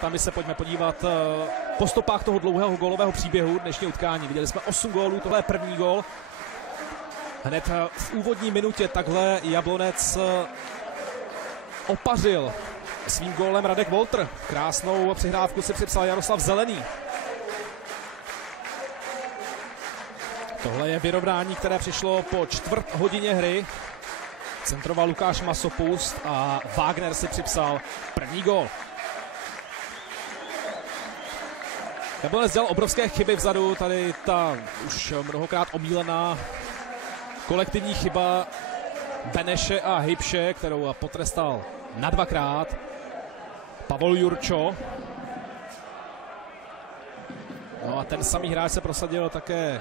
Tam se pojďme podívat po stopách toho dlouhého gólového příběhu dnešního utkání. Viděli jsme 8 gólů, tohle je první gól. Hned v úvodní minutě takhle Jablonec opařil svým gólem Radek Wolter. Krásnou přihrávku si připsal Jaroslav Zelený. Tohle je vyrovnání, které přišlo po čtvrt hodině hry. Centroval Lukáš Masopust a Wagner si připsal první gól. Jablonec dělal obrovské chyby vzadu, tady ta už mnohokrát omílená kolektivní chyba Beneše a Hybše, kterou potrestal na dvakrát Pavol Jurčo. No a ten samý hráč se prosadil také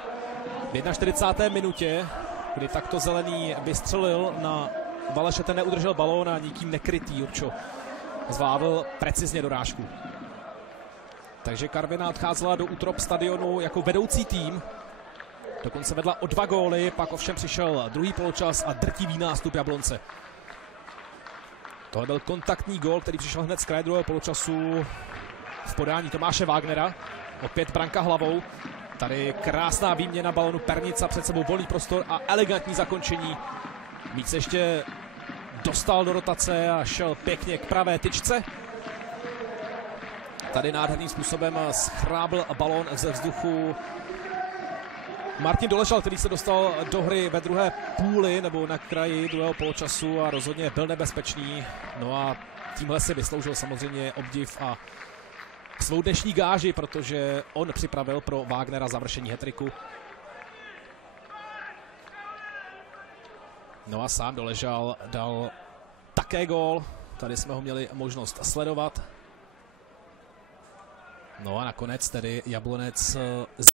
v 41. minutě, kdy takto Zelený vystřelil na Valeše, ten neudržel balón a nikým nekrytý Jurčo zvládl precizně dorážku. Takže Karviná odcházela do útrop stadionu jako vedoucí tým. Dokonce vedla o 2 góly, pak ovšem přišel druhý poločas a drtivý nástup Jablonce. Tohle byl kontaktní gól, který přišel hned z kraje druhého poločasu v podání Tomáše Wagnera. Opět branka hlavou. Tady krásná výměna balonu, Pernica před sebou, volný prostor a elegantní zakončení. Víc ještě dostal do rotace a šel pěkně k pravé tyčce. Tady nádherným způsobem schrábl balón ze vzduchu Martin Doležal, který se dostal do hry ve druhé půli nebo na kraji druhého poločasu a rozhodně byl nebezpečný. No a tímhle si vysloužil samozřejmě obdiv a svou dnešní gáži, protože on připravil pro Wagnera završení hat-tricku. No a sám Doležal dal také gól. Tady jsme ho měli možnost sledovat. No a nakonec tedy Jablonec